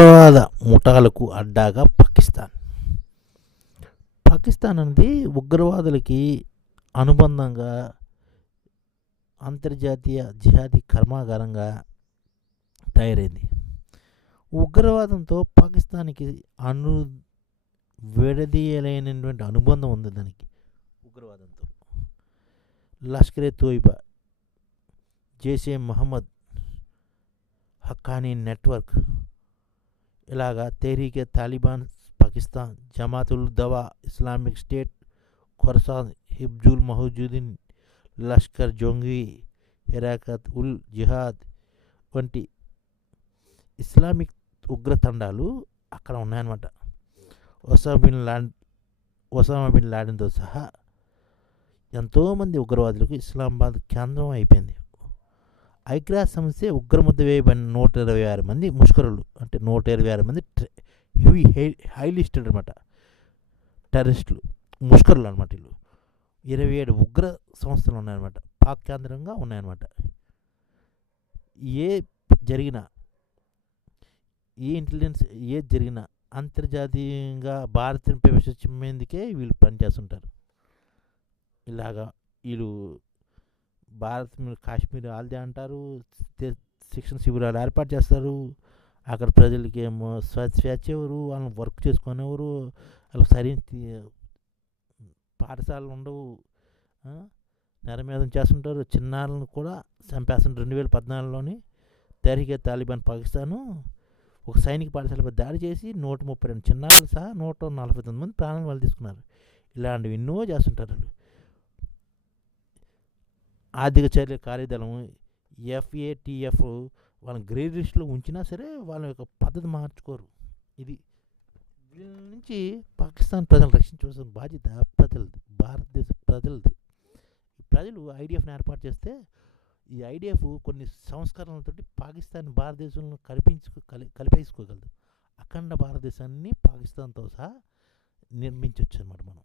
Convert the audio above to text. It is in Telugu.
ఉగ్రవాద ముఠాలకు అడ్డాగా పాకిస్తాన్. పాకిస్తాన్ అనేది ఉగ్రవాదులకి అనుబంధంగా అంతర్జాతీయ జిహాదీ కర్మాగారంగా తయారైంది. ఉగ్రవాదంతో పాకిస్తాన్కి అను విడదీయలేనటువంటి అనుబంధం ఉంది దానికి ఉగ్రవాదంతో. లష్కరే తోయిబా జైషే మహమ్మద్ హక్కానీ నెట్వర్క్ ఇలాగా తెహ్రీకే తాలిబాన్ పాకిస్తాన్ జమాతుల్ దవా ఇస్లామిక్ స్టేట్ ఖొరసాన్ హిబ్జుల్ మహజుద్దీన్ లష్కర్ జొంగి హిరాకత్ ఉల్ జిహాద్ వంటి ఇస్లామిక్ ఉగ్రతండాలు అక్కడ ఉన్నాయన్నమాట. ఒసామాబిన్ బిన్ లాడ్ ఒసామా బిన్ లాడెన్తో సహా ఎంతోమంది ఉగ్రవాదులకు ఇస్లామాబాద్ కేంద్రం అయిపోయింది. ఐక్యరాజ్య సంస్థ ఉగ్రముద్ద వేయబడిన నూట ఇరవై ఆరు మంది ముష్కరులు అంటే నూట ఇరవై ఆరు మంది హెవీ హై హై లిస్టెడ్ అనమాట టెర్రరిస్టులు ముష్కరులు అనమాట వీళ్ళు. ఇరవై ఏడు ఉగ్ర సంస్థలు ఉన్నాయన్నమాట. పాక్ కేంద్రంగా ఉన్నాయన్నమాట. ఏ జరిగినా ఏ ఇంటెలిజెన్స్ ఏది జరిగినా అంతర్జాతీయంగా భారత్ని ప్రవేశించేందుకే వీళ్ళు పనిచేస్తుంటారు. ఇలాగా వీళ్ళు భారత్ కాశ్మీర్ ఆల్దే అంటారు. శిక్షణ శిబిరాలు ఏర్పాటు చేస్తారు. అక్కడ ప్రజలకి ఏమో స్వేచ్ఛ ఎవరు? వాళ్ళని వర్క్ చేసుకునేవారు వాళ్ళకి సరైన పాఠశాలలు ఉండవు. నెరమేధం చేస్తుంటారు. చిన్నారులను కూడా చంపేస్తుంటారు రెండు వేల పద్నాలుగులోని తెరిగే తాలిబాన్ పాకిస్తాను. ఒక సైనిక పాఠశాలపై దాడి చేసి నూట ముప్పై రెండు చిన్నారులు సహా నూట నలభై తొమ్మిది మంది ప్రాణాలు వాళ్ళు తీసుకున్నారు. ఇలాంటివి ఎన్నో చేస్తుంటారు వాళ్ళు. ఆర్థిక చర్య కార్యదళం ఎఫ్ఏటిఎఫ్ వాళ్ళని గ్రే లిస్ట్లో ఉంచినా సరే వాళ్ళ యొక్క పద్ధతి మార్చుకోరు. ఇది వీళ్ళ నుంచి పాకిస్తాన్ ప్రజలను రక్షించవలసిన బాధ్యత ప్రజలది భారతదేశ ప్రజలది. ప్రజలు ఐడిఎఫ్ని ఏర్పాటు చేస్తే ఈ ఐడిఎఫ్ కొన్ని సంస్కరణలతోటి పాకిస్తాన్ భారతదేశంలో కల్పించు కలి కలిపేసుకోగలదు. అఖండ భారతదేశాన్ని పాకిస్తాన్తో సహా నిర్మించవచ్చు అనమాట మనం.